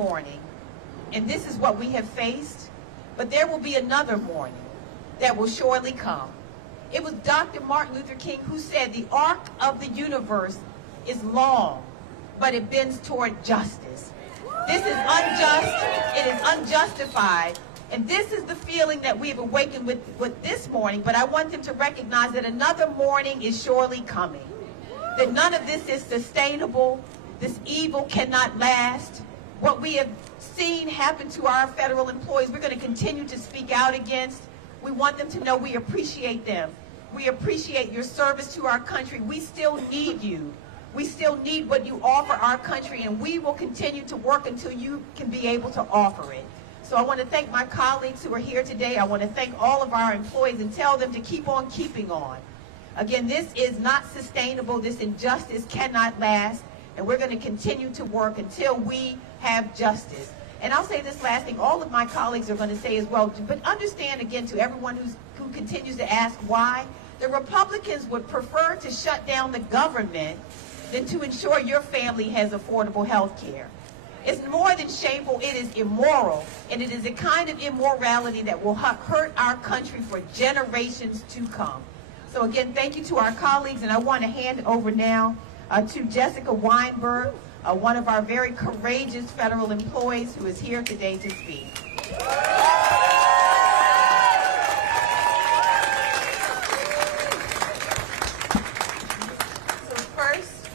morning, and this is what we have faced, but there will be another morning that will surely come. It was Dr. Martin Luther King who said the arc of the universe is long, but it bends toward justice. This is unjust, it is unjustified, and this is the feeling that we've awakened with this morning, but I want them to recognize that another morning is surely coming, that none of this is sustainable, this evil cannot last. What we have seen happen to our federal employees, we're going to continue to speak out against. We want them to know we appreciate them. We appreciate your service to our country. We still need you. We still need what you offer our country, and we will continue to work until you can be able to offer it. So I want to thank my colleagues who are here today. I want to thank all of our employees and tell them to keep on keeping on. Again, this is not sustainable. This injustice cannot last, and we're going to continue to work until we have justice. And I'll say this last thing, all of my colleagues are going to say as well, but understand again to everyone who continues to ask why, the Republicans would prefer to shut down the government than to ensure your family has affordable health care. It's more than shameful, it is immoral, and it is a kind of immorality that will hurt our country for generations to come. So again, thank you to our colleagues, and I want to hand it over now to Jessica Weinberg, one of our very courageous federal employees who is here today to speak.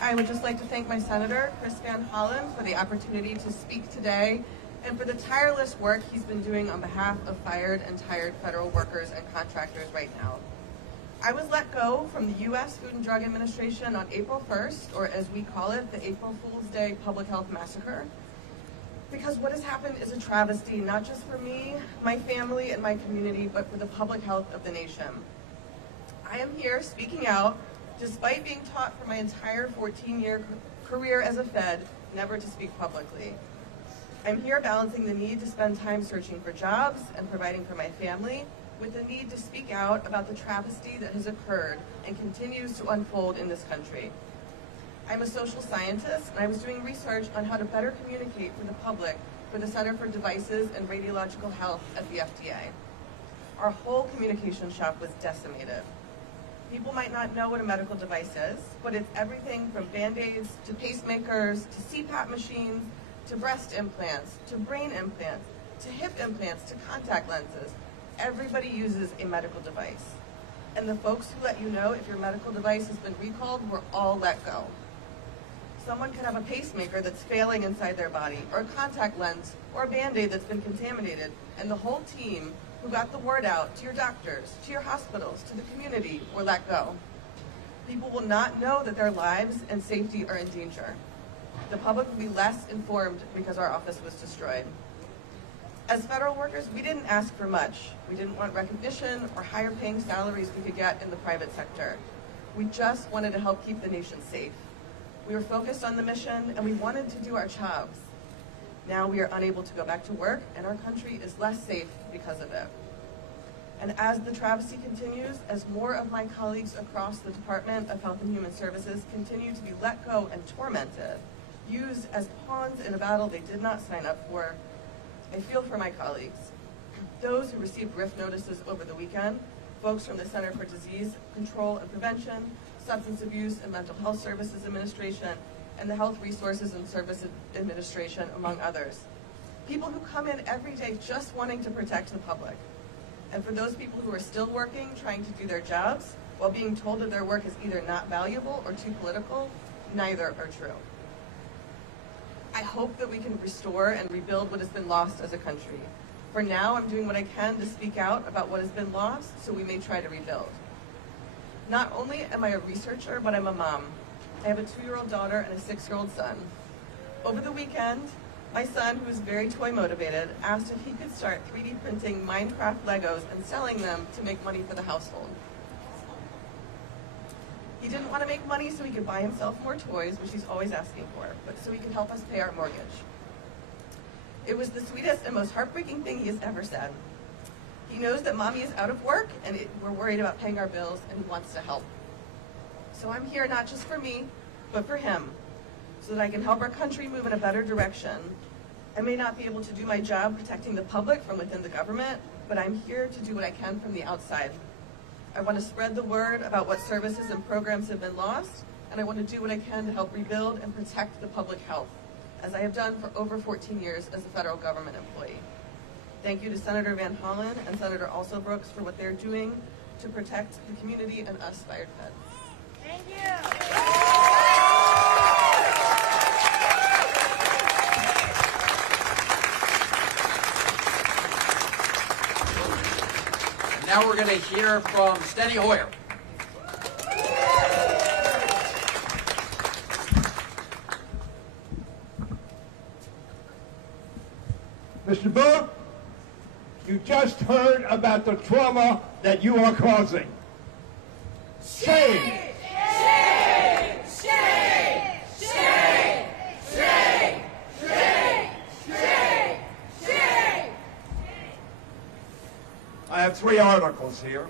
I would just like to thank my Senator, Chris Van Hollen, for the opportunity to speak today and for the tireless work he's been doing on behalf of fired and tired federal workers and contractors right now. I was let go from the U.S. Food and Drug Administration on April 1st, or as we call it, the April Fool's Day Public Health Massacre, because what has happened is a travesty, not just for me, my family, and my community, but for the public health of the nation. I am here speaking out despite being taught for my entire 14-year career as a Fed never to speak publicly. I'm here balancing the need to spend time searching for jobs and providing for my family with the need to speak out about the travesty that has occurred and continues to unfold in this country. I'm a social scientist, and I was doing research on how to better communicate for the public for the Center for Devices and Radiological Health at the FDA. Our whole communication shop was decimated. People might not know what a medical device is, but it's everything from Band-Aids to pacemakers to CPAP machines to breast implants to brain implants to hip implants to contact lenses. Everybody uses a medical device. And the folks who let you know if your medical device has been recalled were all let go. Someone could have a pacemaker that's failing inside their body, or a contact lens, or a Band-Aid that's been contaminated, and the whole team who got the word out to your doctors, to your hospitals, to the community, were let go. People will not know that their lives and safety are in danger. The public will be less informed because our office was destroyed. As federal workers, we didn't ask for much. We didn't want recognition or higher paying salaries we could get in the private sector. We just wanted to help keep the nation safe. We were focused on the mission, and we wanted to do our jobs. Now we are unable to go back to work, and our country is less safe because of it. And as the travesty continues, as more of my colleagues across the Department of Health and Human Services continue to be let go and tormented, used as pawns in a battle they did not sign up for, I feel for my colleagues. Those who received RIF notices over the weekend, folks from the Center for Disease Control and Prevention, Substance Abuse and Mental Health Services Administration, and the Health Resources and Services Administration, among others. People who come in every day just wanting to protect the public. And for those people who are still working, trying to do their jobs, while being told that their work is either not valuable or too political, neither are true. I hope that we can restore and rebuild what has been lost as a country. For now, I'm doing what I can to speak out about what has been lost so we may try to rebuild. Not only am I a researcher, but I'm a mom. I have a 2-year-old daughter and a 6-year-old son. Over the weekend, my son, who is very toy motivated, asked if he could start 3D printing Minecraft Legos and selling them to make money for the household. He didn't want to make money so he could buy himself more toys, which he's always asking for, but so he could help us pay our mortgage. It was the sweetest and most heartbreaking thing he has ever said. He knows that mommy is out of work and we're worried about paying our bills, and he wants to help. So I'm here not just for me, but for him, so that I can help our country move in a better direction. I may not be able to do my job protecting the public from within the government, but I'm here to do what I can from the outside. I want to spread the word about what services and programs have been lost, and I want to do what I can to help rebuild and protect the public health, as I have done for over 14 years as a federal government employee. Thank you to Senator Van Hollen and Senator Also Brooks for what they're doing to protect the community and us fired feds. Thank you. Now we're going to hear from Steny Hoyer. Mr. Booth, you just heard about the trauma that you are causing. Shame! Shame! Shame! Shame! Shame! Shame! Shame! Shame! I have 3 articles here.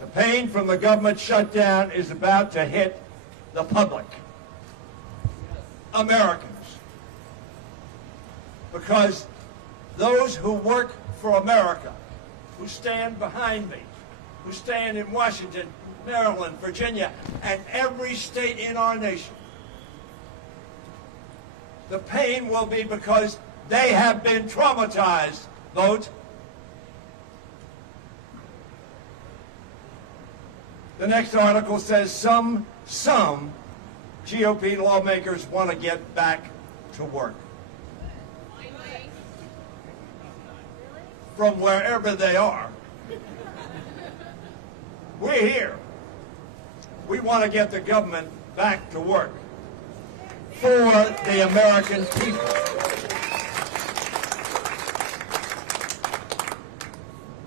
The pain from the government shutdown is about to hit the public, Americans, because those who work for America, who stand behind me, who stand in Washington, Maryland, Virginia, and every state in our nation, the pain will be because they have been traumatized. Vote. The next article says some GOP lawmakers want to get back to work. From wherever they are. We're here. We want to get the government back to work for the American people.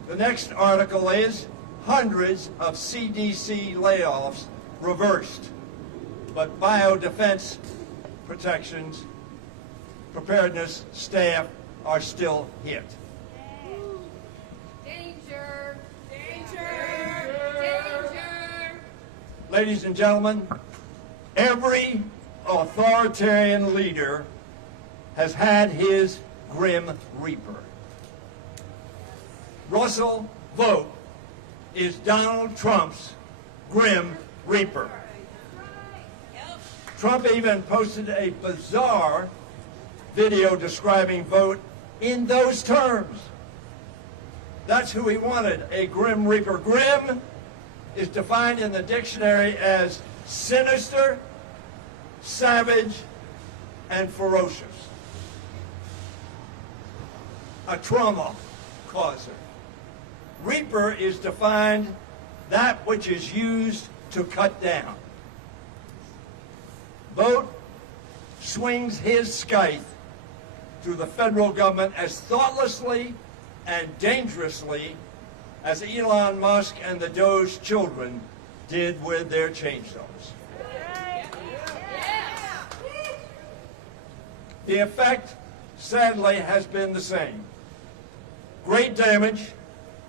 The next article is hundreds of CDC layoffs reversed, but biodefense protections, preparedness staff are still hit. Danger! Danger! Danger! Ladies and gentlemen, every authoritarian leader has had his grim reaper. Russell Vogt is Donald Trump's grim reaper. Trump even posted a bizarre video describing Vogt in those terms. That's who he wanted, a grim reaper. Grim is defined in the dictionary as sinister, savage, and ferocious. A trauma causer. Reaper is defined that which is used to cut down. Vogt swings his scythe through the federal government as thoughtlessly and dangerously as Elon Musk and the Doge children did with their chain stones. The effect, sadly, has been the same. Great damage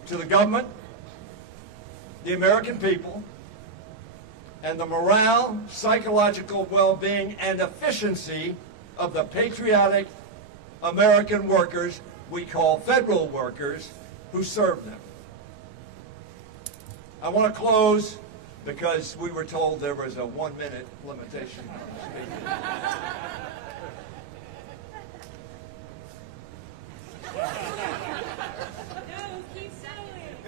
to the government, the American people, and the morale, psychological well-being, and efficiency of the patriotic American workers we call federal workers who serve them. I want to close because we were told there was a 1-minute limitation on speaking. No, keep selling.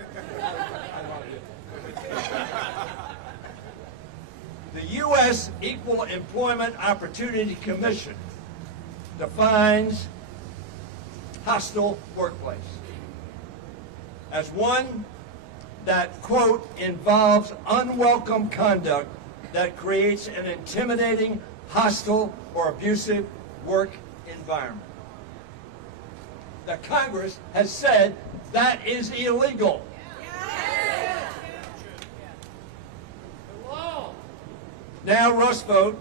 The U.S. Equal Employment Opportunity Commission defines hostile workplace as one that, quote, involves unwelcome conduct that creates an intimidating, hostile, or abusive work environment. The Congress has said that is illegal. Now Russ Vogt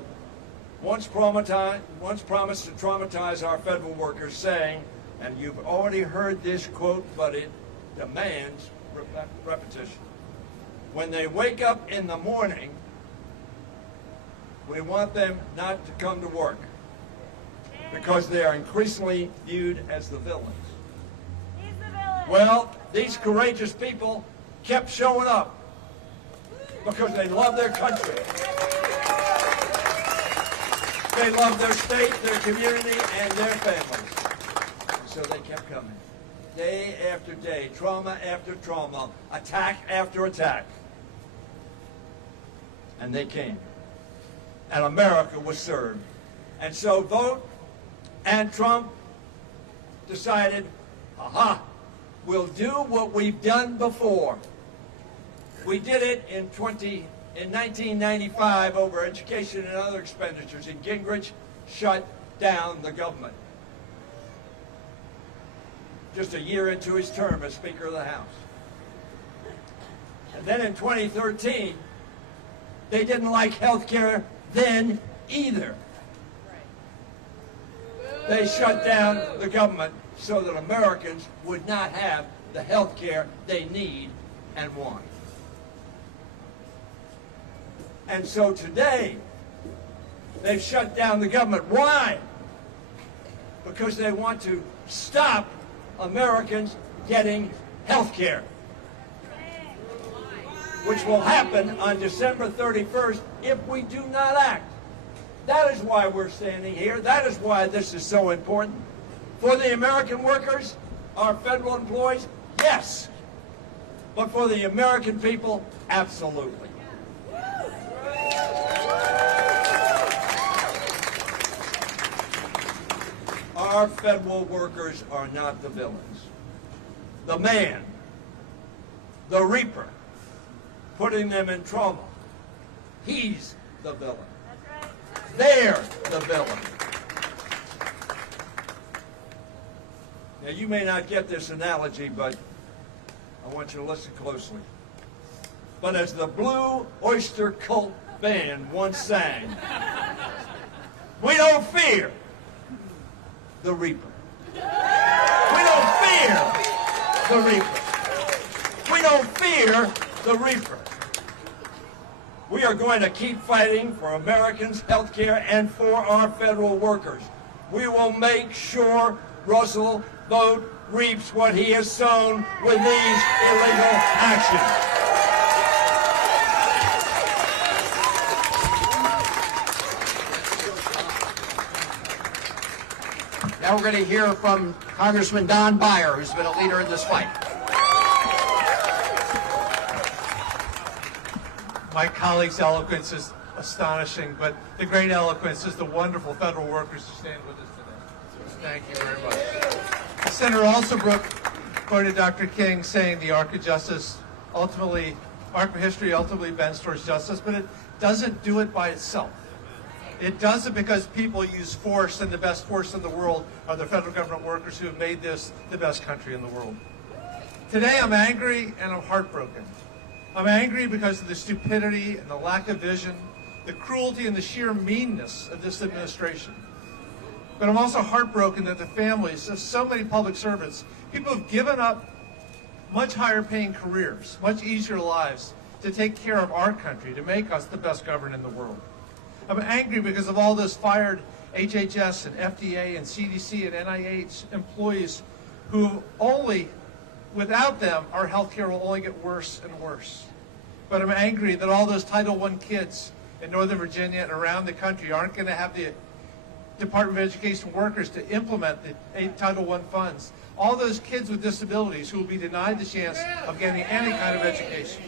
once promised to traumatize our federal workers, saying, and you've already heard this quote, but it demands repetition. When they wake up in the morning, we want them not to come to work. because they are increasingly viewed as the villains. He's the villain. Well, these courageous people kept showing up because they love their country. They love their state, their community, and their families. So they kept coming. Day after day, trauma after trauma, attack after attack. And they came. And America was served. And so Vogt and Trump decided, aha, we'll do what we've done before. We did it in 1995 over education and other expenditures, and Gingrich shut down the government. Just a year into his term as Speaker of the House. And then in 2013, they didn't like health care then either. They shut down the government so that Americans would not have the health care they need and want. And so today, they've shut down the government. Why? Because they want to stop Americans getting health care, which will happen on December 31st if we do not act. That is why we're standing here. That is why this is so important. For the American workers, our federal employees, yes. But for the American people, absolutely. Our federal workers are not the villains. The man, the reaper, putting them in trouble, he's the villain. They're the villain. Now, you may not get this analogy, but I want you to listen closely. But as the Blue Oyster Cult Band once sang, we don't fear the reaper. We don't fear the reaper. We don't fear the reaper. We are going to keep fighting for Americans' health care and for our federal workers. We will make sure Russell Vogt reaps what he has sown with these illegal actions. Now we're going to hear from Congressman Don Beyer, who's been a leader in this fight. My colleague's eloquence is astonishing, but the great eloquence is the wonderful federal workers who stand with us today. Thank you very much. Senator Alsabrook quoted Dr. King saying the arc of justice ultimately, arc of history ultimately bends towards justice, but it doesn't do it by itself. It does it because people use force, and the best force in the world are the federal government workers who have made this the best country in the world. Today I'm angry and I'm heartbroken. I'm angry because of the stupidity and the lack of vision, the cruelty and the sheer meanness of this administration. But I'm also heartbroken that the families of so many public servants, people who've given up much higher paying careers, much easier lives to take care of our country, to make us the best governed in the world. I'm angry because of all those fired HHS and FDA and CDC and NIH employees who only, without them, our health care will only get worse and worse. But I'm angry that all those Title I kids in Northern Virginia and around the country aren't going to have the Department of Education workers to implement the Title I funds. All those kids with disabilities who will be denied the chance of getting any kind of education.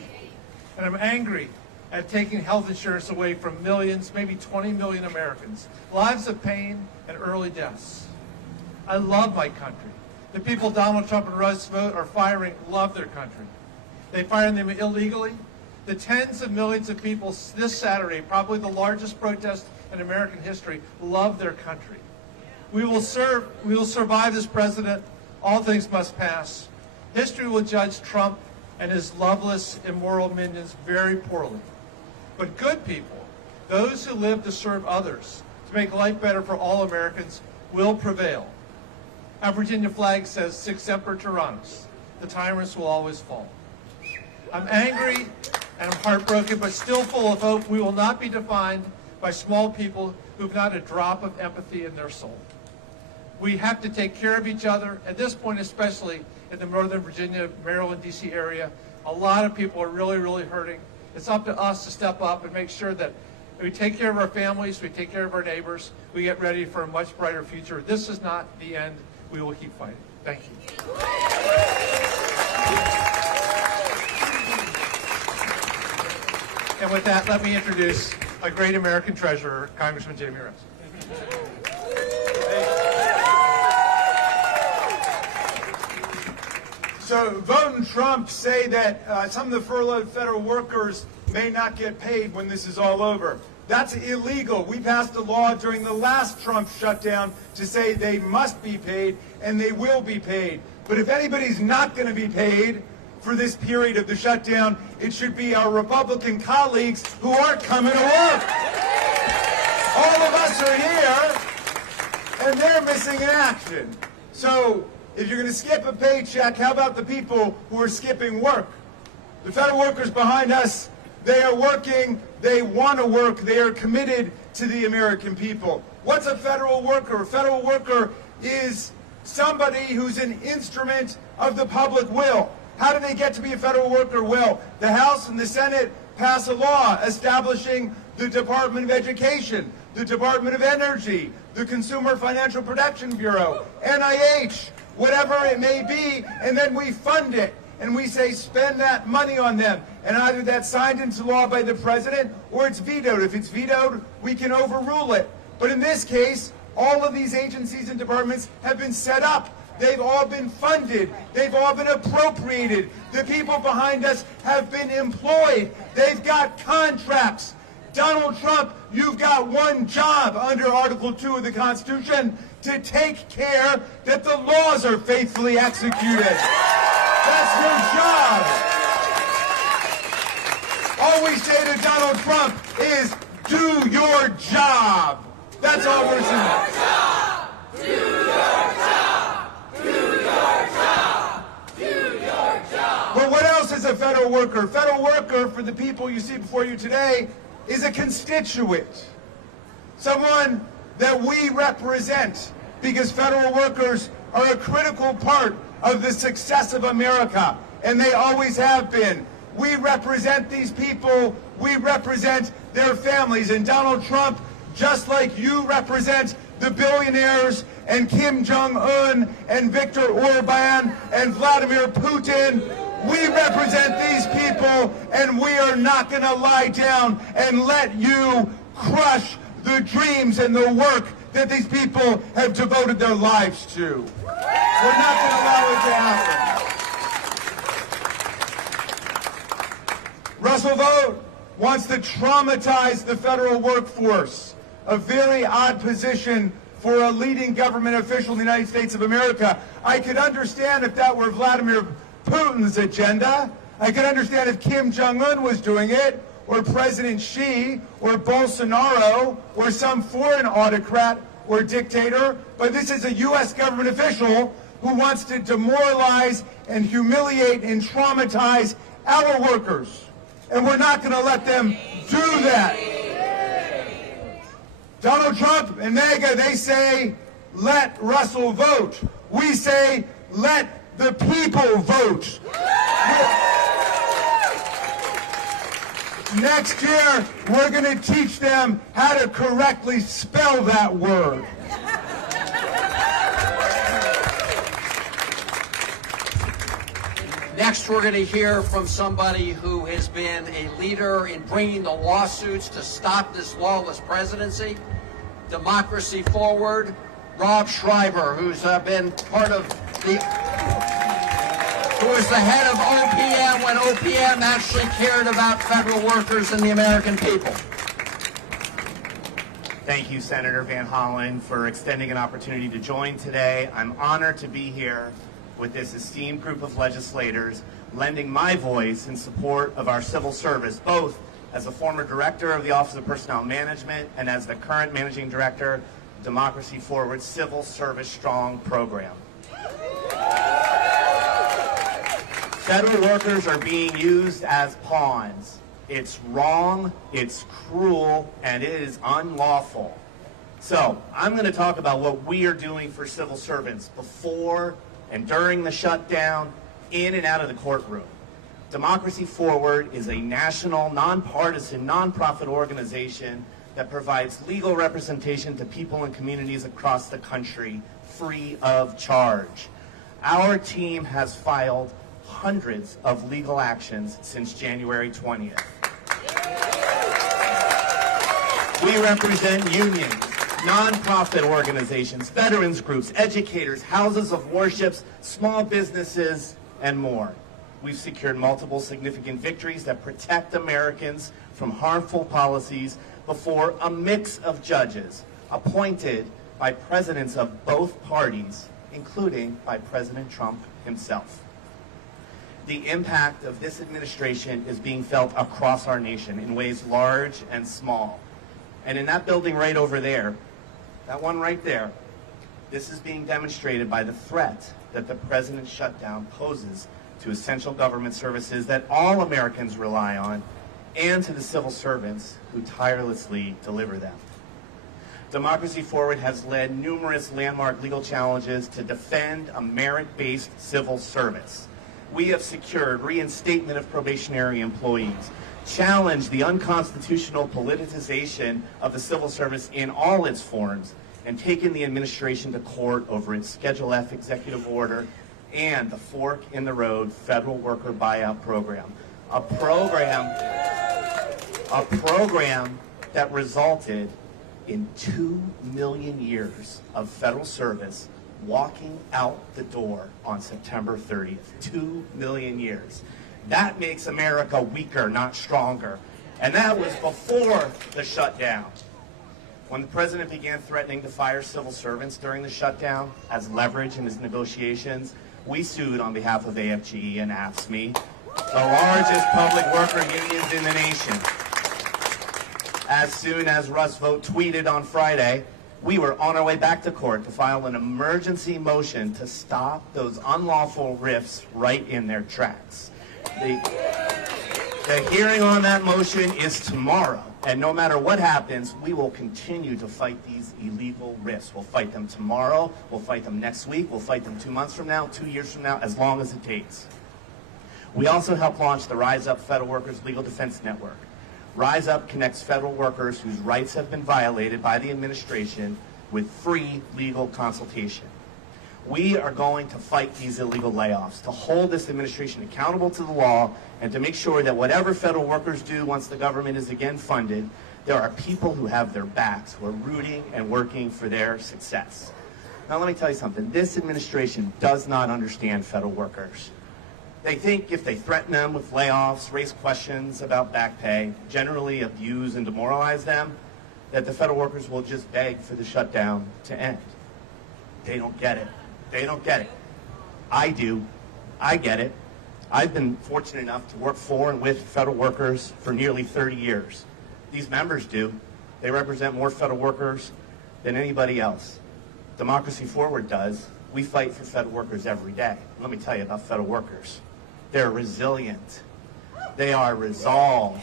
And I'm angry at taking health insurance away from millions, maybe 20 million Americans. Lives of pain and early deaths. I love my country. The people Donald Trump and Russ Vogt are firing love their country. They fired them illegally. The tens of millions of people this Saturday, probably the largest protest in American history, love their country. We will survive this president. All things must pass. History will judge Trump and his loveless, immoral minions very poorly. But good people, those who live to serve others, to make life better for all Americans, will prevail. Our Virginia flag says, Sic Semper Tyrannis. The tyrants will always fall. I'm angry and I'm heartbroken, but still full of hope. We will not be defined by small people who've not a drop of empathy in their soul. We have to take care of each other. At this point, especially in the Northern Virginia, Maryland, D.C. area, a lot of people are really, really hurting. It's up to us to step up and make sure that we take care of our families, we take care of our neighbors, we get ready for a much brighter future. This is not the end. We will keep fighting. Thank you. And with that, let me introduce a great American treasurer, Congressman Jamie Rose. So voting Trump say that some of the furloughed federal workers may not get paid when this is all over. That's illegal. We passed a law during the last Trump shutdown to say they must be paid, and they will be paid. But if anybody's not going to be paid for this period of the shutdown, it should be our Republican colleagues who aren't coming to work. All of us are here, and they're missing in action. So if you're going to skip a paycheck, how about the people who are skipping work? The federal workers behind us, they are working, they want to work, they are committed to the American people. What's a federal worker? A federal worker is somebody who's an instrument of the public will. How do they get to be a federal worker? Well, the House and the Senate pass a law establishing the Department of Education, the Department of Energy, the Consumer Financial Protection Bureau, NIH, whatever it may be, and then we fund it. And we say spend that money on them. And either that's signed into law by the president or it's vetoed. If it's vetoed, we can overrule it. But in this case, all of these agencies and departments have been set up. They've all been funded. They've all been appropriated. The people behind us have been employed. They've got contracts. Donald Trump, you've got one job under Article 2 of the Constitution, to take care that the laws are faithfully executed. That's your job. All we say to Donald Trump is, do your job. That's all we're saying. Do your job! Do your job! Do your job! But what else is a federal worker? Federal worker, for the people you see before you today, is a constituent. Someone that we represent, because federal workers are a critical part of the success of America, and they always have been. We represent these people, we represent their families, and Donald Trump, just like you represent the billionaires and Kim Jong-un and Viktor Orban and Vladimir Putin, we represent these people, and we are not going to lie down and let you crush the dreams and the work that these people have devoted their lives to. We're not going to allow it to happen. Russell Vought wants to traumatize the federal workforce, a very odd position for a leading government official in the United States of America. I could understand if that were Vladimir Putin's agenda. I could understand if Kim Jong-un was doing it, or President Xi, or Bolsonaro, or some foreign autocrat or dictator, but this is a U.S. government official who wants to demoralize and humiliate and traumatize our workers. And we're not going to let them do that. Donald Trump and MAGA, they say, let Russell vote. We say, let the people vote. Next year, we're going to teach them how to correctly spell that word. Next, we're going to hear from somebody who has been a leader in bringing the lawsuits to stop this lawless presidency. Democracy Forward, Rob Schreiber, who's been part of the... who was the head of OPM when OPM actually cared about federal workers and the American people. Thank you, Senator Van Hollen, for extending an opportunity to join today. I'm honored to be here with this esteemed group of legislators, lending my voice in support of our civil service, both as a former director of the Office of Personnel Management and as the current managing director of Democracy Forward's Civil Service Strong program. Federal workers are being used as pawns. It's wrong, it's cruel, and it is unlawful. So I'm going to talk about what we are doing for civil servants before and during the shutdown, in and out of the courtroom. Democracy Forward is a national, nonpartisan, nonprofit organization that provides legal representation to people and communities across the country free of charge. Our team has filed hundreds of legal actions since January 20th. We represent unions, nonprofit organizations, veterans groups, educators, houses of worships, small businesses, and more. We've secured multiple significant victories that protect Americans from harmful policies before a mix of judges appointed by presidents of both parties, including by President Trump himself. The impact of this administration is being felt across our nation in ways large and small. And in that building right over there, that one right there, this is being demonstrated by the threat that the president's shutdown poses to essential government services that all Americans rely on, and to the civil servants who tirelessly deliver them. Democracy Forward has led numerous landmark legal challenges to defend a merit-based civil service. We have secured reinstatement of probationary employees, challenged the unconstitutional politicization of the civil service in all its forms, and taken the administration to court over its Schedule F executive order and the Fork in the Road federal worker buyout program. A program that resulted in 2 million years of federal service walking out the door on September 30th. 2 million years. That makes America weaker, not stronger. And that was before the shutdown. When the president began threatening to fire civil servants during the shutdown as leverage in his negotiations, we sued on behalf of AFGE and AFSCME, the largest public worker unions in the nation. As soon as Russ Vought tweeted on Friday, we were on our way back to court to file an emergency motion to stop those unlawful rifts right in their tracks. The hearing on that motion is tomorrow, and no matter what happens, we will continue to fight these illegal rifts. We'll fight them tomorrow, we'll fight them next week, we'll fight them 2 months from now, 2 years from now, as long as it takes. We also helped launch the Rise Up Federal Workers Legal Defense Network. Rise Up connects federal workers whose rights have been violated by the administration with free legal consultation. We are going to fight these illegal layoffs, to hold this administration accountable to the law, and to make sure that whatever federal workers do once the government is again funded, there are people who have their backs, who are rooting and working for their success. Now let me tell you something. This administration does not understand federal workers. They think if they threaten them with layoffs, raise questions about back pay, generally abuse and demoralize them, that the federal workers will just beg for the shutdown to end. They don't get it. They don't get it. I do. I get it. I've been fortunate enough to work for and with federal workers for nearly 30 years. These members do. They represent more federal workers than anybody else. Democracy Forward does. We fight for federal workers every day. Let me tell you about federal workers. They're resilient. They are resolved.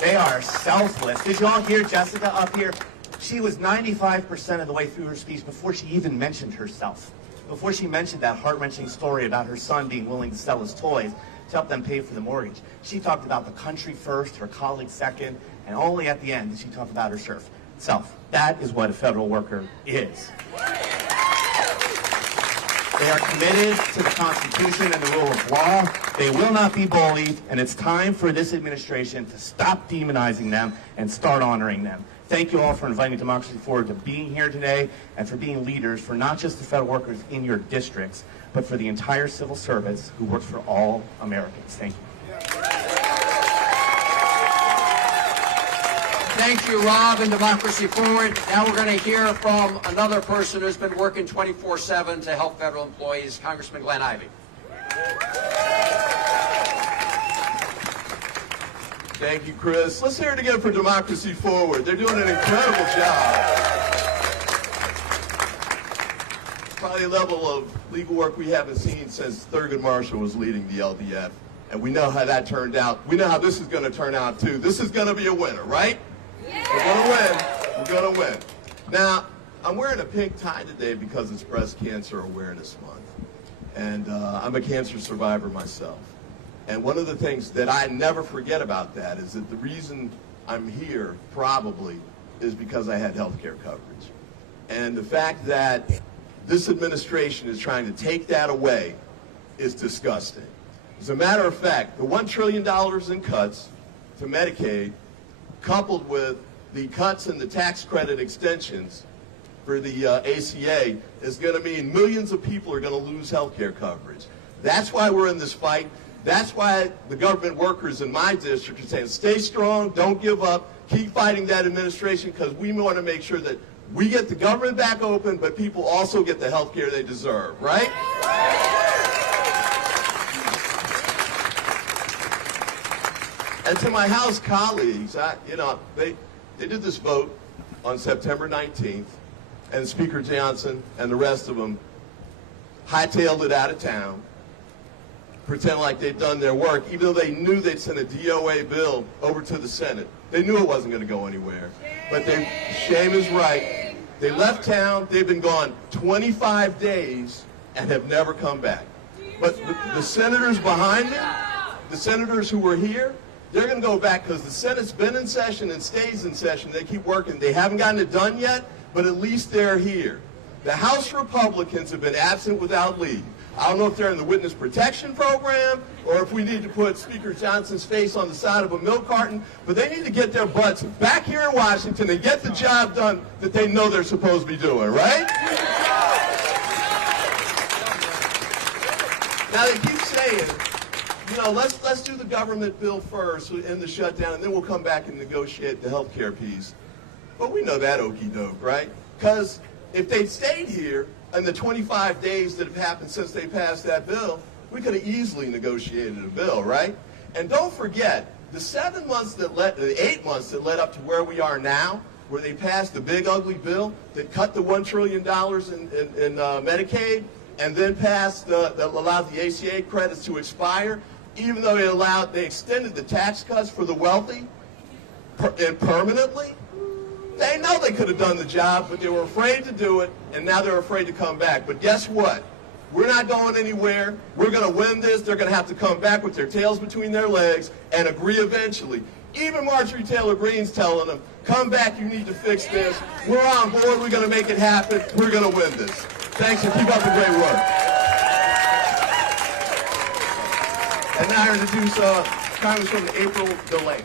They are selfless. Did you all hear Jessica up here? She was 95% of the way through her speech before she even mentioned herself. Before she mentioned that heart-wrenching story about her son being willing to sell his toys to help them pay for the mortgage. She talked about the country first, her colleagues second, and only at the end did she talk about herself. That is what a federal worker is. They are committed to the Constitution and the rule of law. They will not be bullied, and it's time for this administration to stop demonizing them and start honoring them. Thank you all for inviting Democracy Forward to being here today and for being leaders for not just the federal workers in your districts, but for the entire civil service who works for all Americans. Thank you. Thank you, Rob, and Democracy Forward. Now we're going to hear from another person who's been working 24/7 to help federal employees, Congressman Glenn Ivey. Thank you, Chris. Let's hear it again for Democracy Forward. They're doing an incredible job. Probably a level of legal work we haven't seen since Thurgood Marshall was leading the LDF. And we know how that turned out. We know how this is going to turn out, too. This is going to be a winner, right? Yeah. We're going to win. We're going to win. Now, I'm wearing a pink tie today because it's Breast Cancer Awareness Month. And I'm a cancer survivor myself. And one of the things that I never forget about that is that the reason I'm here probably is because I had health care coverage. And the fact that this administration is trying to take that away is disgusting. As a matter of fact, the $1 trillion in cuts to Medicaid, coupled with the cuts in the tax credit extensions for the ACA, is going to mean millions of people are going to lose health care coverage. That's why we're in this fight. That's why the government workers in my district are saying, stay strong, don't give up, keep fighting that administration, because we want to make sure that we get the government back open, but people also get the health care they deserve, right? And to my House colleagues, they did this vote on September 19th, and Speaker Johnson and the rest of them hightailed it out of town, pretend like they'd done their work, even though they knew they'd sent a DOA bill over to the Senate. They knew it wasn't going to go anywhere. But shame is right. They left town. They've been gone 25 days and have never come back. But the senators behind me, the senators who were here, they're going to go back because the Senate's been in session and stays in session. They keep working. They haven't gotten it done yet, but at least they're here. The House Republicans have been absent without leave. I don't know if they're in the witness protection program or if we need to put Speaker Johnson's face on the side of a milk carton, but they need to get their butts back here in Washington and get the job done that they know they're supposed to be doing, right? Now they keep saying, let's do the government bill first in the shutdown, and then we'll come back and negotiate the health care piece. But we know that okey doke, right? Because if they'd stayed here in the 25 days that have happened since they passed that bill, we could have easily negotiated a bill, right? And don't forget, the 8 months that led up to where we are now, where they passed the big ugly bill that cut the $1 trillion in Medicaid, and then passed that allowed the ACA credits to expire, even though they extended the tax cuts for the wealthy and permanently. They know they could have done the job, but they were afraid to do it, and now they're afraid to come back. But guess what? We're not going anywhere. We're going to win this. They're going to have to come back with their tails between their legs and agree eventually. Even Marjorie Taylor Greene's telling them, come back, you need to fix this. We're on board. We're going to make it happen. We're going to win this. Thanks, and keep up the great work. And now I introduce Congresswoman April Delaney.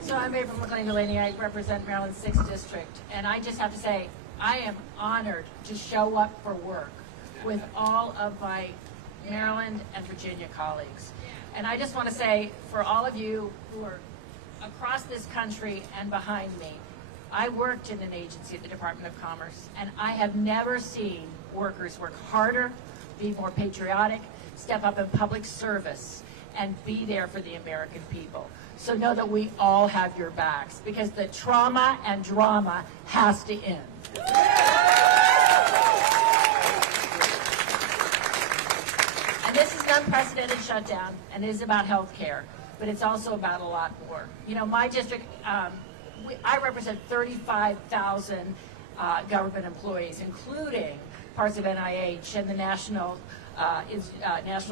So I'm April McLean-Delaney. I represent Maryland's 6th District. And I just have to say, I am honored to show up for work with all of my Maryland and Virginia colleagues. And I just want to say, for all of you who are across this country and behind me, I worked in an agency at the Department of Commerce, and I have never seen workers work harder, be more patriotic, step up in public service, and be there for the American people. So know that we all have your backs, because the trauma and drama has to end. And this is an unprecedented shutdown, and it is about health care, but it's also about a lot more. My district, I represent 35,000 government employees, including parts of NIH and the National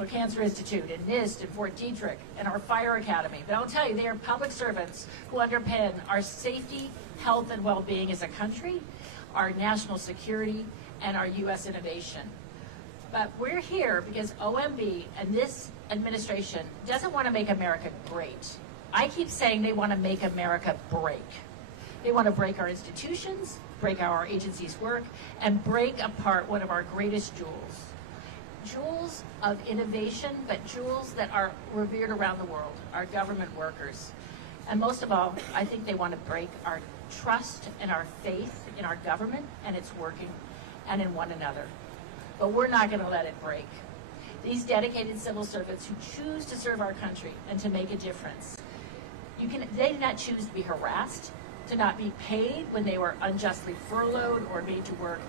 Cancer Institute and NIST and Fort Detrick and our Fire Academy. But I'll tell you, they are public servants who underpin our safety, health, and well-being as a country, our national security, and our U.S. innovation. But we're here because OMB and this administration doesn't want to make America great. I keep saying they want to make America break. They want to break our institutions, break how our agencies work, and break apart one of our greatest jewels. Jewels of innovation, but jewels that are revered around the world, our government workers. And most of all, I think they want to break our trust and our faith in our government and its working, and in one another. But we're not going to let it break. These dedicated civil servants who choose to serve our country and to make a difference, they did not choose to be harassed, to not be paid when they were unjustly furloughed or made to work,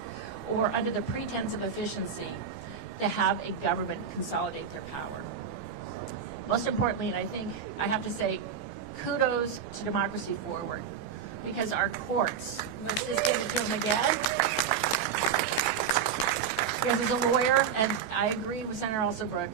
or under the pretense of efficiency, to have a government consolidate their power. Most importantly, and I think I have to say, kudos to Democracy Forward, because our courts, let's just give it to him again. Because as a lawyer, and I agree with Senator Alsobrook,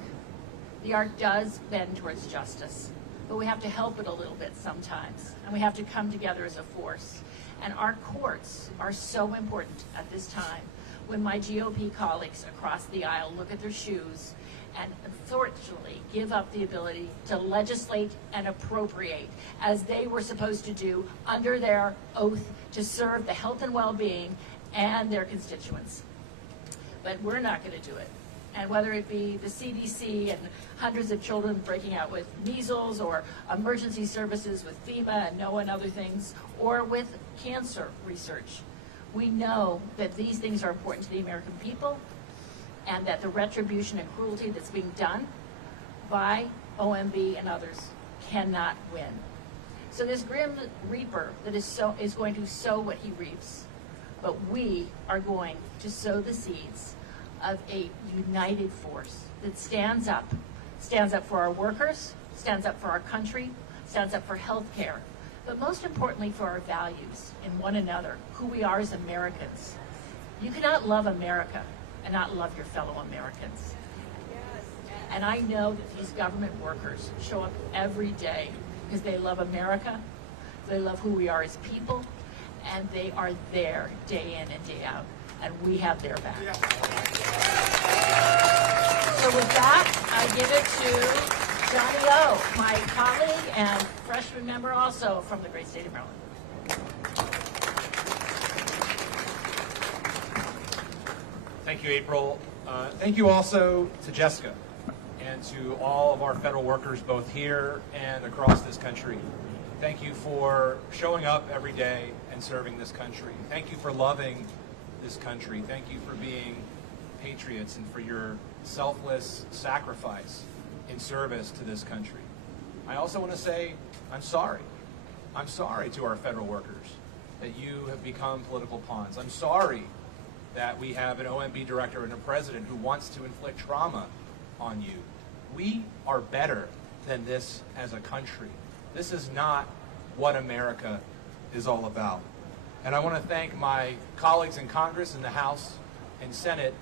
the arc does bend towards justice, but we have to help it a little bit sometimes, and we have to come together as a force. And our courts are so important at this time when my GOP colleagues across the aisle look at their shoes and unfortunately give up the ability to legislate and appropriate as they were supposed to do under their oath to serve the health and well-being and their constituents. But we're not going to do it. And whether it be the CDC and hundreds of children breaking out with measles, or emergency services with FEMA and NOAA and other things, or with cancer research, we know that these things are important to the American people, and that the retribution and cruelty that's being done by OMB and others cannot win. So this grim reaper that is going to sow what he reaps, but we are going to sow the seeds of a united force that stands up for our workers, stands up for our country, stands up for health care, but most importantly for our values in one another, who we are as Americans. You cannot love America and not love your fellow Americans. And I know that these government workers show up every day because they love America, they love who we are as people, and they are there day in and day out, and we have their back. So with that, I give it to Johnny O, my colleague and freshman member also from the great state of Maryland. Thank you, April. Thank you also to Jessica and to all of our federal workers, both here and across this country. Thank you for showing up every day and serving this country. Thank you for loving this country. Thank you for being patriots and for your selfless sacrifice in service to this country. I also want to say I'm sorry. I'm sorry to our federal workers that you have become political pawns. I'm sorry that we have an OMB director and a president who wants to inflict trauma on you. We are better than this as a country. This is not what America is all about. And I want to thank my colleagues in Congress, in the House and Senate,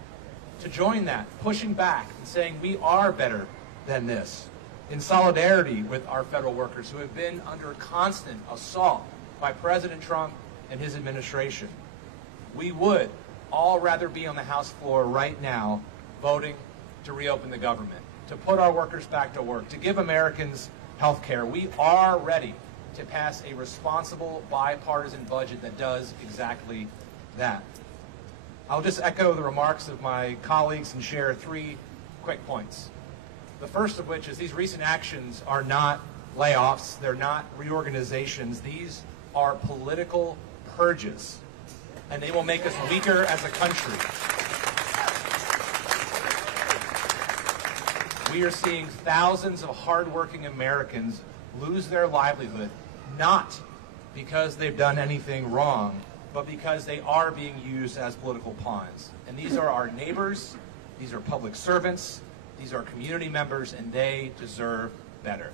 to join that, pushing back and saying we are better than this, in solidarity with our federal workers who have been under constant assault by President Trump and his administration. We would all rather be on the House floor right now voting to reopen the government, to put our workers back to work, to give Americans health care. We are ready to pass a responsible bipartisan budget that does exactly that. I'll just echo the remarks of my colleagues and share 3 quick points. The first of which is these recent actions are not layoffs, they're not reorganizations, these are political purges, and they will make us weaker as a country. We are seeing thousands of hardworking Americans lose their livelihood, not because they've done anything wrong, but because they are being used as political pawns. And these are our neighbors, these are public servants, these are community members, and they deserve better.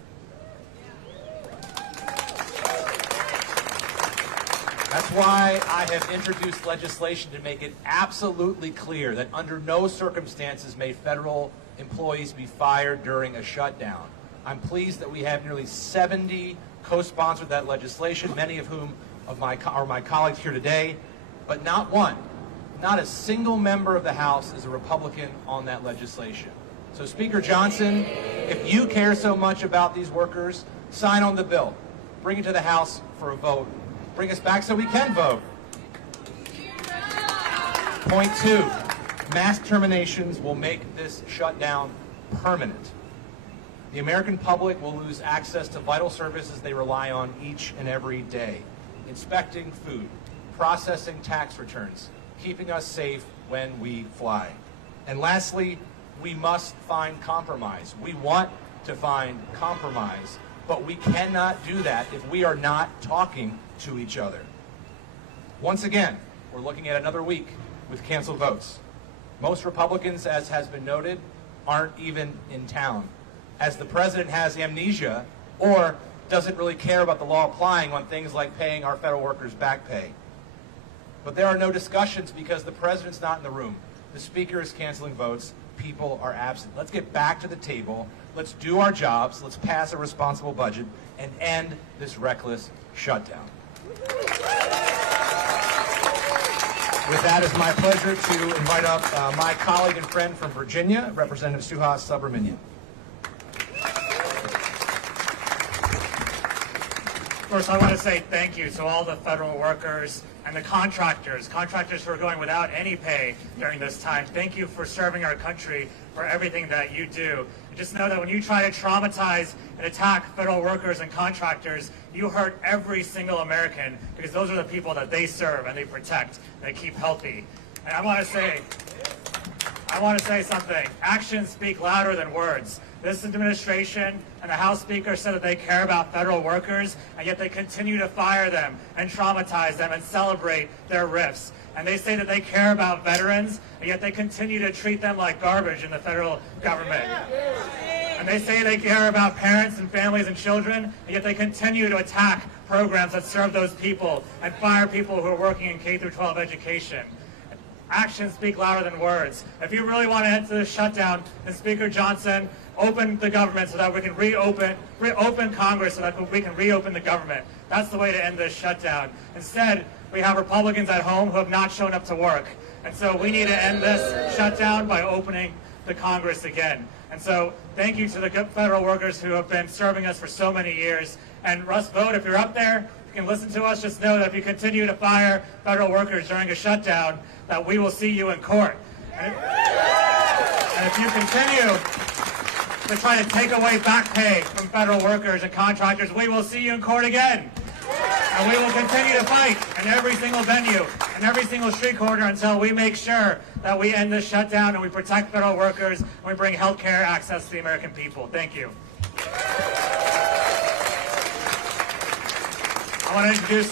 That's why I have introduced legislation to make it absolutely clear that under no circumstances may federal employees be fired during a shutdown. I'm pleased that we have nearly 70 co-sponsored that legislation, many of whom are my colleagues here today, but not one, not a single member of the House is a Republican on that legislation. So Speaker Johnson, if you care so much about these workers, sign on the bill, bring it to the House for a vote, bring us back so we can vote. Point 2, mass terminations will make this shutdown permanent. The American public will lose access to vital services they rely on each and every day. Inspecting food, processing tax returns, keeping us safe when we fly. And lastly, we must find compromise. We want to find compromise, but we cannot do that if we are not talking to each other. Once again, we're looking at another week with canceled votes. Most Republicans, as has been noted, aren't even in town, as the president has amnesia or doesn't really care about the law applying on things like paying our federal workers back pay. But there are no discussions because the president's not in the room. The speaker is canceling votes. People are absent. Let's get back to the table. Let's do our jobs. Let's pass a responsible budget and end this reckless shutdown. With that, it's my pleasure to invite up my colleague and friend from Virginia, Representative Suhas Subramanian. First, I want to say thank you to all the federal workers and the contractors who are going without any pay during this time. Thank you for serving our country, for everything that you do. And just know that when you try to traumatize and attack federal workers and contractors, you hurt every single American, because those are the people that they serve and they protect and they keep healthy. And I want to say something. Actions speak louder than words. This administration and the House Speaker said that they care about federal workers, and yet they continue to fire them and traumatize them and celebrate their rifts. And they say that they care about veterans, and yet they continue to treat them like garbage in the federal government. And they say they care about parents and families and children, and yet they continue to attack programs that serve those people and fire people who are working in K-12 education. Actions speak louder than words. If you really want to end this shutdown, then Speaker Johnson, open the government so that we can reopen Congress so that we can reopen the government. That's the way to end this shutdown. Instead, we have Republicans at home who have not shown up to work. And so we need to end this shutdown by opening the Congress again. And so thank you to the federal workers who have been serving us for so many years. And Russ Vought, if you're up there, you can listen to us. Just know that if you continue to fire federal workers during a shutdown, that we will see you in court. And if you continue to try to take away back pay from federal workers and contractors, we will see you in court again. And we will continue to fight in every single venue and every single street corner until we make sure that we end this shutdown and we protect federal workers and we bring health care access to the American people. Thank you. I want to introduce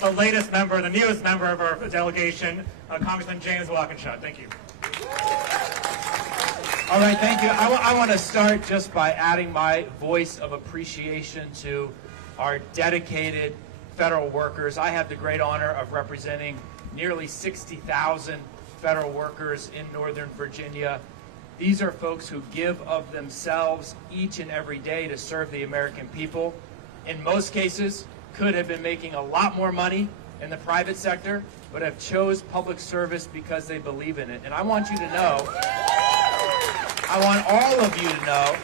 the latest member, the newest member of our delegation, Congressman James Walkinshaw. Thank you. All right, thank you. I want to start just by adding my voice of appreciation to our dedicated federal workers. I have the great honor of representing nearly 60,000 federal workers in Northern Virginia. These are folks who give of themselves each and every day to serve the American people. In most cases, could have been making a lot more money in the private sector, but have chose public service because they believe in it. And I want you to know, I want all of you to know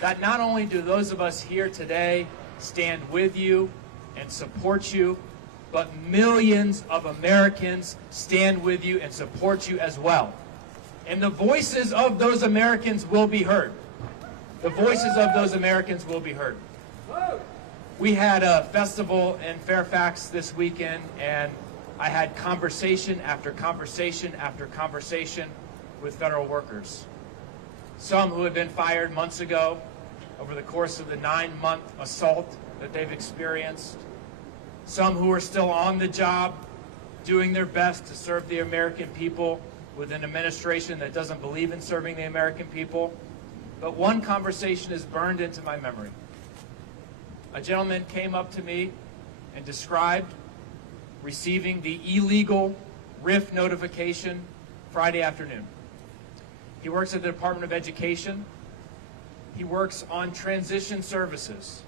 that not only do those of us here today stand with you and support you, but millions of Americans stand with you and support you as well. And the voices of those Americans will be heard. The voices of those Americans will be heard. We had a festival in Fairfax this weekend, and I had conversation after conversation after conversation with federal workers. Some who had been fired months ago over the course of the 9-month assault that they've experienced. Some who are still on the job, doing their best to serve the American people with an administration that doesn't believe in serving the American people. But one conversation is burned into my memory. A gentleman came up to me and described receiving the illegal RIF notification Friday afternoon. He works at the Department of Education. He works on transition services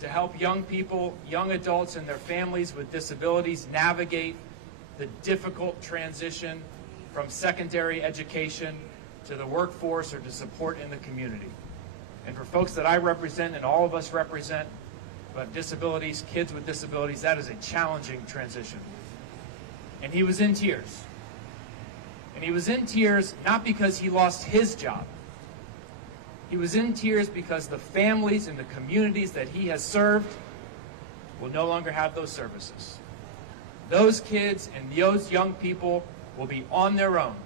to help young people, young adults and their families with disabilities navigate the difficult transition from secondary education to the workforce or to support in the community. And for folks that I represent and all of us represent who have disabilities, kids with disabilities, that is a challenging transition. And he was in tears. And he was in tears not because he lost his job. He was in tears because the families and the communities that he has served will no longer have those services. Those kids and those young people will be on their own.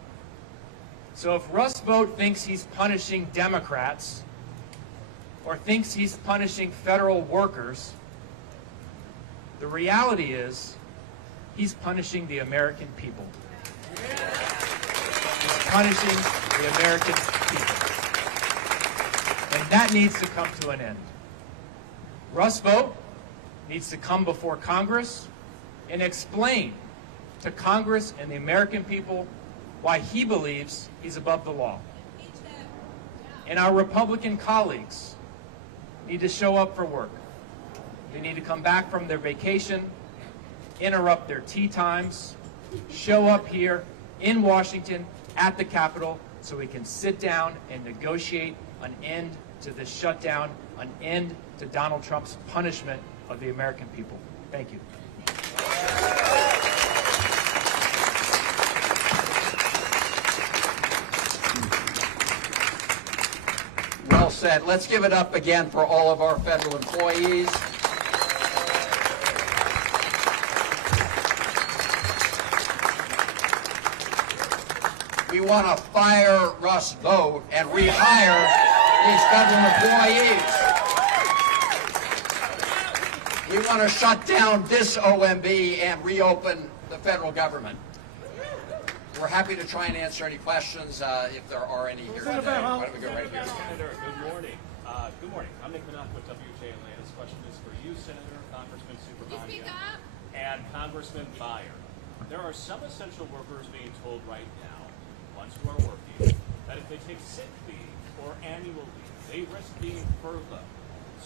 So if Russ Vought thinks he's punishing Democrats or thinks he's punishing federal workers, the reality is he's punishing the American people. He's punishing the American people. And that needs to come to an end. Russ Vought needs to come before Congress and explain to Congress and the American people why he believes he's above the law. And our Republican colleagues need to show up for work. They need to come back from their vacation, interrupt their tea times, show up here in Washington at the Capitol so we can sit down and negotiate an end to this shutdown, an end to Donald Trump's punishment of the American people. Thank you. Well said. Let's give it up again for all of our federal employees. We want to fire Russ Vought and rehire these federal employees. We want to shut down this OMB and reopen the federal government. We're happy to try and answer any questions if there are any here today. Why don't we go right here? Senator, good morning. Good morning. I'm Nick Minock with WJLA. This question is for you, Senator, Congressman Supermandia, and Congressman Byer. There are some essential workers being told right now, ones who are working, that if they take sick leave or annual leave, they risk being furloughed.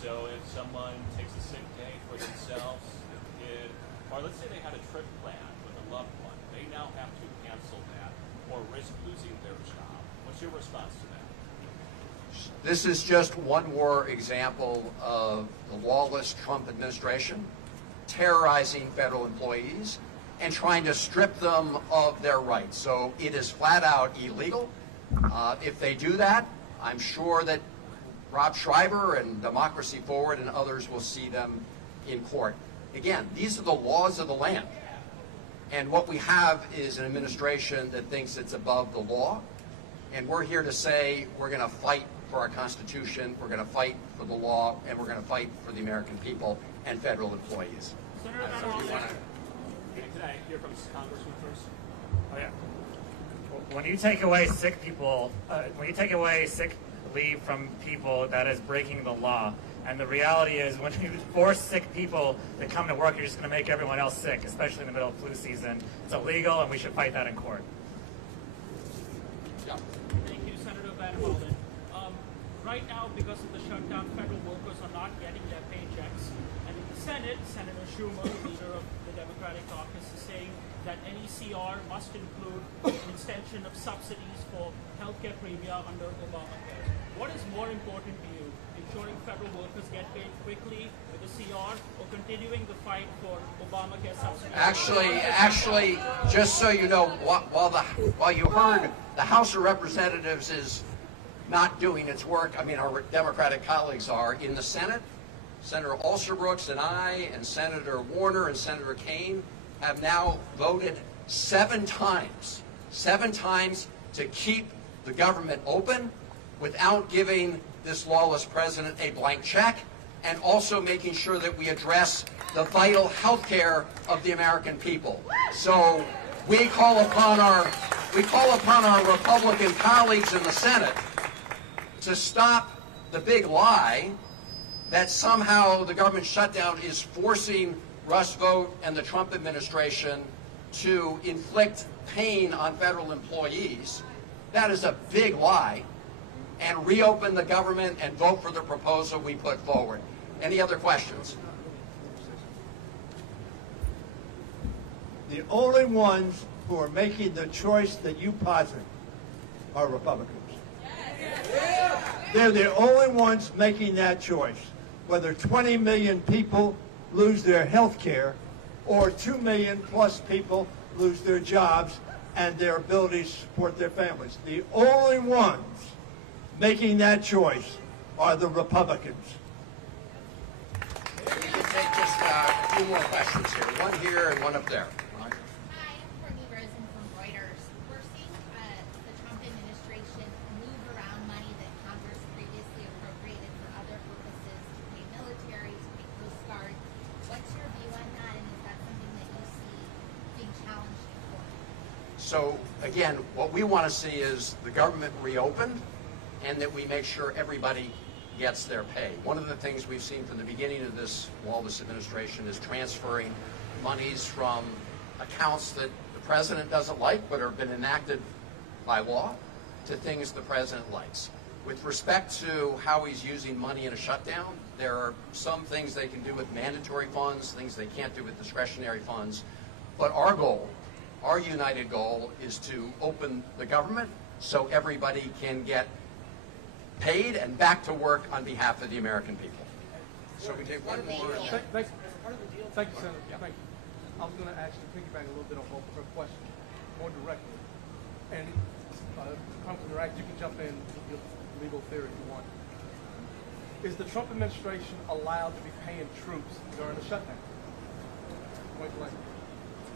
So if someone takes a sick day for themselves, their kid, or let's say they had a trip planned with a loved one, they now have to cancel that or risk losing their job. What's your response to that? This is just one more example of the lawless Trump administration terrorizing federal employees and trying to strip them of their rights. So it is flat out illegal. If they do that, I'm sure that Rob Schreiber and Democracy Forward and others will see them in court. Again, these are the laws of the land. And what we have is an administration that thinks it's above the law. And we're here to say we're going to fight for our Constitution, we're going to fight for the law, and we're going to fight for the American people and federal employees. Senator, can I hear from Congressman first? Oh yeah. When you take away sick people, when you take away sick leave from people, that is breaking the law. And the reality is, when you force sick people to come to work, you're just going to make everyone else sick, especially in the middle of flu season. It's illegal, and we should fight that in court. Yeah. Thank you, Senator Van Hollen. Right now, because of the shutdown, federal workers are not getting their paychecks. And in the Senate, Senator Schumer, the leader of the Democratic caucus, is saying that any CR must include an extension of subsidies for healthcare premium under Obamacare. What is more important to you, ensuring federal workers get paid quickly with a CR or continuing the fight for Obamacare subsidies? Actually, just so you know, while you heard the House of Representatives is not doing its work, I mean our Democratic colleagues are, in the Senate, Senator Alsterbrooks and I and Senator Warner and Senator Kaine have now voted 7 times to keep the government open without giving this lawless president a blank check, and also making sure that we address the vital health care of the American people. So we call upon our Republican colleagues in the Senate to stop the big lie that somehow the government shutdown is forcing Russ Vought and the Trump administration to inflict pain on federal employees. That is a big lie. And reopen the government and vote for the proposal we put forward. Any other questions? The only ones who are making the choice that you posit are Republicans. They're the only ones making that choice. Whether 20 million people lose their health care or 2 million plus people lose their jobs and their ability to support their families. The only ones making that choice are the Republicans. We can take just a few more questions here. One here and one up there. Hi, I'm Courtney Rosen from Reuters. We're seeing the Trump administration move around money that Congress previously appropriated for other purposes to pay military, to pay Coast Guard. What's your view on that, and is that something that you see being challenged in court? So again, what we want to see is the government reopened and that we make sure everybody gets their pay. One of the things we've seen from the beginning of this lawless administration is transferring monies from accounts that the president doesn't like but have been enacted by law to things the president likes. With respect to how he's using money in a shutdown, there are some things they can do with mandatory funds, things they can't do with discretionary funds. But our goal, our united goal, is to open the government so everybody can get paid and back to work on behalf of the American people. So we take one more. Thank you, Senator. Thank you. I was going to actually piggyback a little bit on her question more directly. And Congressman Rack, you can jump in with your legal theory if you want. Is the Trump administration allowed to be paying troops during the shutdown? Point blank.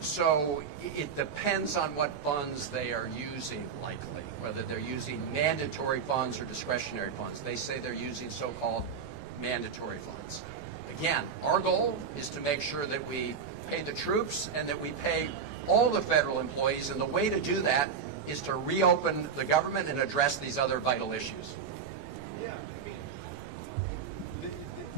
So it depends on what funds they are using, likely, whether they're using mandatory funds or discretionary funds. They say they're using so-called mandatory funds. Again, our goal is to make sure that we pay the troops and that we pay all the federal employees, and the way to do that is to reopen the government and address these other vital issues.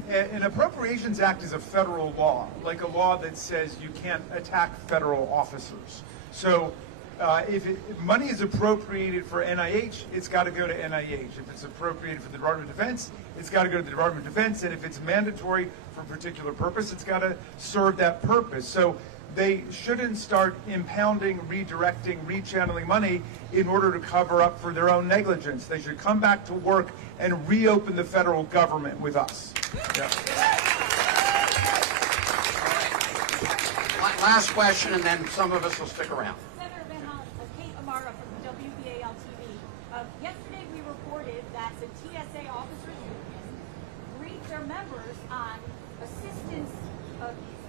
An Appropriations Act is a federal law, like a law that says you can't attack federal officers. So if money is appropriated for NIH, it's got to go to NIH. If it's appropriated for the Department of Defense, it's got to go to the Department of Defense. And if it's mandatory for a particular purpose, it's got to serve that purpose. So they shouldn't start impounding, redirecting, rechanneling money in order to cover up for their own negligence. They should come back to work and reopen the federal government with us. Yeah. Last question, and then some of us will stick around. Senator Van Hollen, Kate Amara from WBAL-TV. Yesterday we reported that the TSA officers union briefed their members on assistance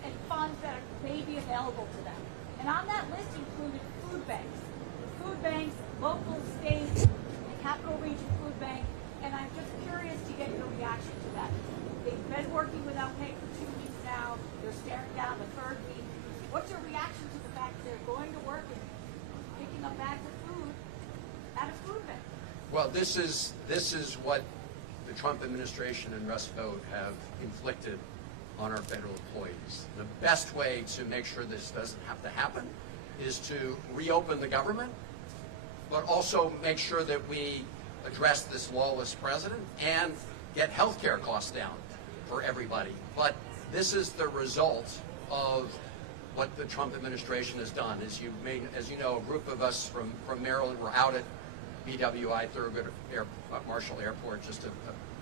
and funds that may be available to them. And on that list included food banks. Food banks, local, state, the Capital Region Food Bank. And I'm just curious to get your reaction to that. They've been working without pay for 2 weeks now. They're staring down the third week. What's your reaction to the fact that they're going to work and picking up bags of food at a food bank? Well, this is what the Trump administration and Russ Vought have inflicted on our federal employees. The best way to make sure this doesn't have to happen is to reopen the government, but also make sure that we address this lawless president and get health care costs down for everybody. But this is the result of what the Trump administration has done. As you know, a group of us from Maryland were out at BWI Thurgood Marshall Airport just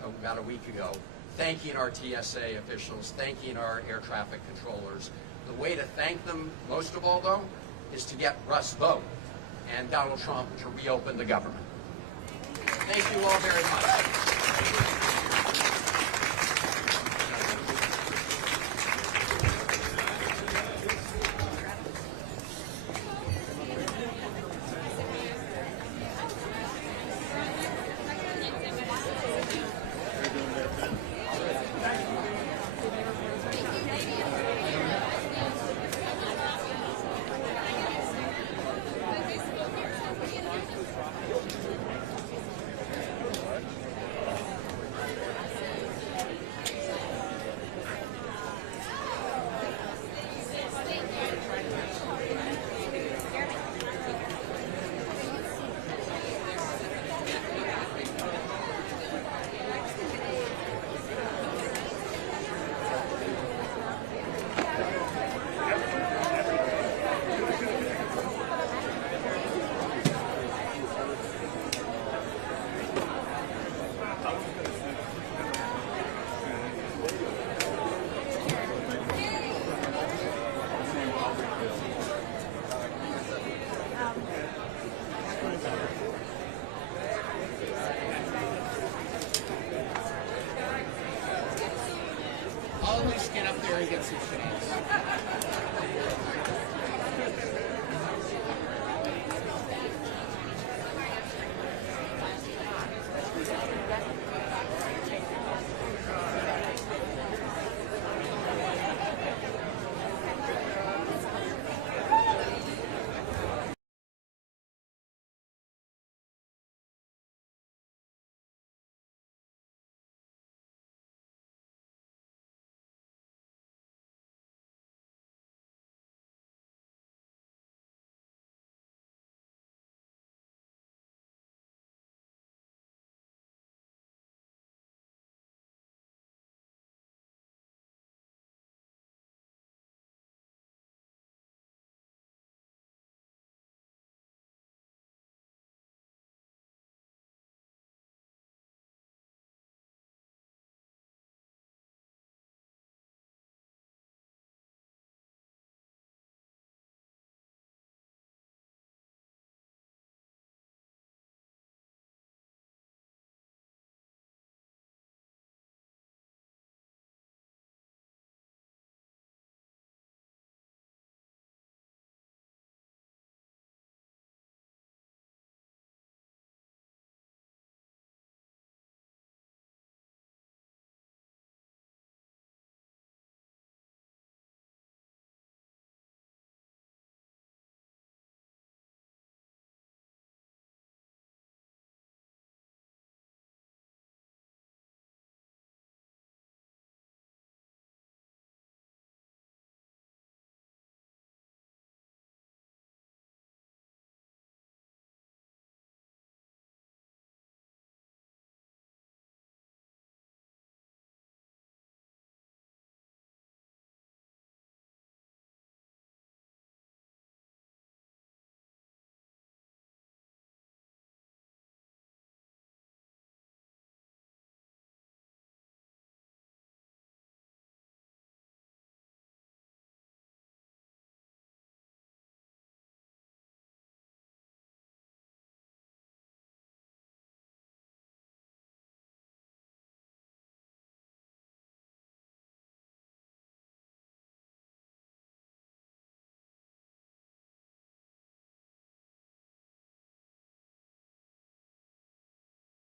about a week ago, thanking our TSA officials, thanking our air traffic controllers. The way to thank them, most of all, though, is to get Russ Vought and Donald Trump to reopen the government. Thank you all very much. I'll at least get up there and get some shades.